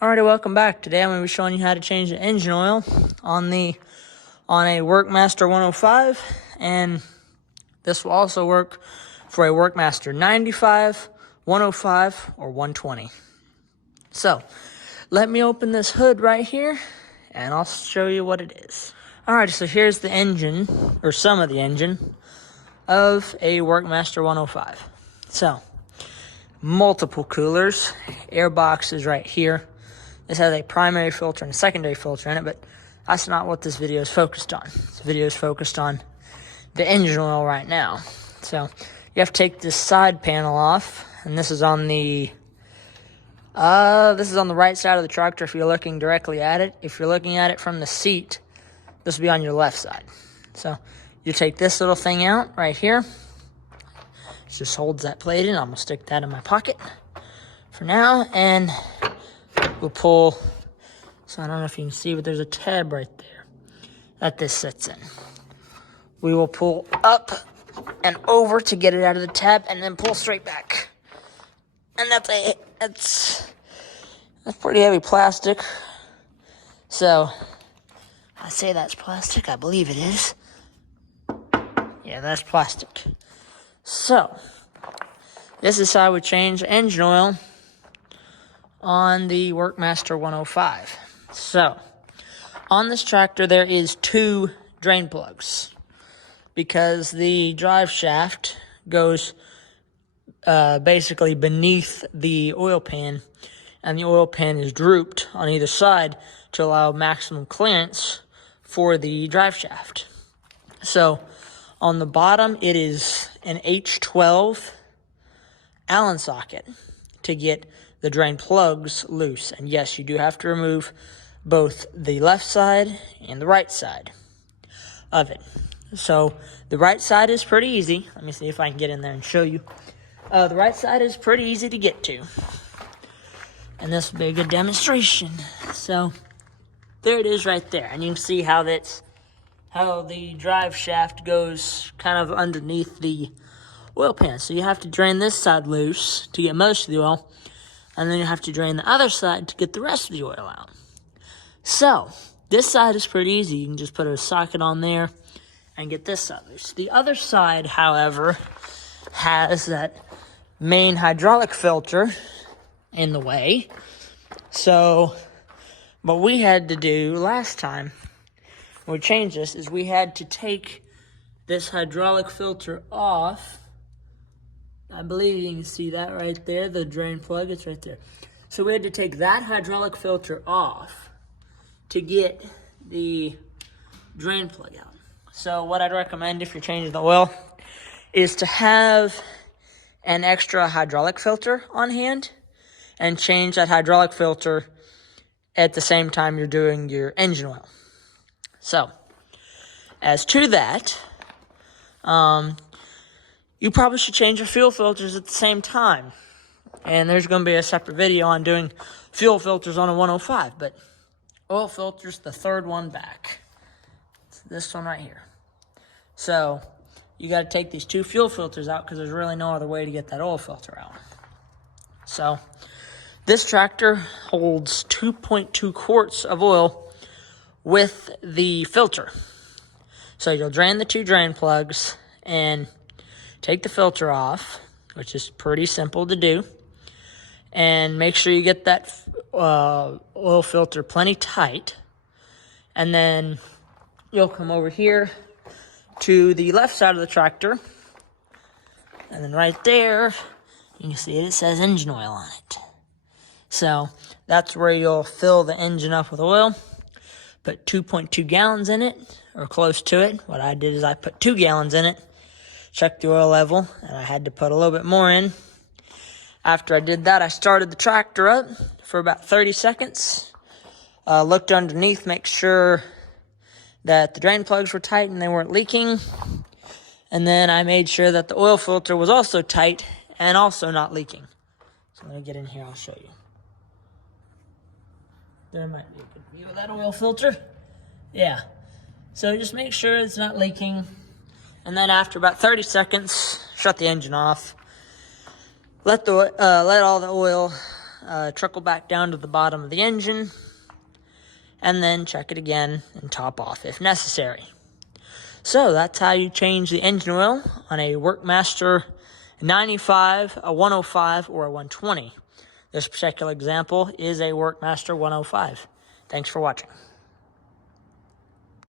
Alrighty, welcome back. Today I'm going to be showing you how to change the engine oil on a Workmaster 105, and this will also work for a Workmaster 95, 105, or 120. So, let me open this hood right here, and I'll show you what it is. Alright, so here's the engine, or some of the engine, of a Workmaster 105. So, multiple coolers, air box is right here. This has a primary filter and a secondary filter in it, but that's not what this video is focused on. This video is focused on the engine oil right now. So you have to take this side panel off, and this is on the right side of the tractor if you're looking directly at it. If you're looking at it from the seat, this will be on your left side. So you take this little thing out right here. It just holds that plate in. I'm gonna stick that in my pocket for now, and we'll pull, so I don't know if you can see, but there's a tab right there that this sits in. We will pull up and over to get it out of the tab, and then pull straight back. And that's pretty heavy plastic. So, I say that's plastic, I believe it is. Yeah, that's plastic. So, this is how we change engine oil on the Workmaster 105. So, on this tractor there is 2 drain plugs because the drive shaft goes basically beneath the oil pan, and the oil pan is drooped on either side to allow maximum clearance for the drive shaft. So, on the bottom it is an H12 Allen socket to get the drain plugs loose. And yes, you do have to remove both the left side and the right side of it. So the right side is pretty easy. Let me see if I can get in there and show you. The right side is pretty easy to get to, and this will be a good demonstration. So there it is right there, and you can see how the drive shaft goes kind of underneath the oil pan. So you have to drain this side loose to get most of the oil, and then you have to drain the other side to get the rest of the oil out. So, this side is pretty easy. You can just put a socket on there and get this side loose. The other side, however, has that main hydraulic filter in the way. So, what we had to do last time when we changed this is we had to take this hydraulic filter off. I believe you can see that right there, the drain plug, it's right there. So we had to take that hydraulic filter off to get the drain plug out. So what I'd recommend if you're changing the oil is to have an extra hydraulic filter on hand and change that hydraulic filter at the same time you're doing your engine oil. So, as to that, you probably should change your fuel filters at the same time. And there's going to be a separate video on doing fuel filters on a 105. But oil filters, the third one back. It's this one right here. So, you got to take these 2 fuel filters out because there's really no other way to get that oil filter out. So, this tractor holds 2.2 quarts of oil with the filter. So, you'll drain the 2 drain plugs and take the filter off, which is pretty simple to do, and make sure you get that oil filter plenty tight. And then you'll come over here to the left side of the tractor, and then right there, you can see it says engine oil on it. So that's where you'll fill the engine up with oil, put 2.2 gallons in it, or close to it. What I did is I put 2 gallons in it, checked the oil level, and I had to put a little bit more in. After I did that, I started the tractor up for about 30 seconds. Looked underneath, make sure that the drain plugs were tight and they weren't leaking. And then I made sure that the oil filter was also tight and also not leaking. So let me get in here, I'll show you. There might be a good view of that oil filter. Yeah. So just make sure it's not leaking. And then after about 30 seconds, shut the engine off. Let all the oil trickle back down to the bottom of the engine, and then check it again and top off if necessary. So that's how you change the engine oil on a Workmaster 95, a 105, or a 120. This particular example is a Workmaster 105. Thanks for watching.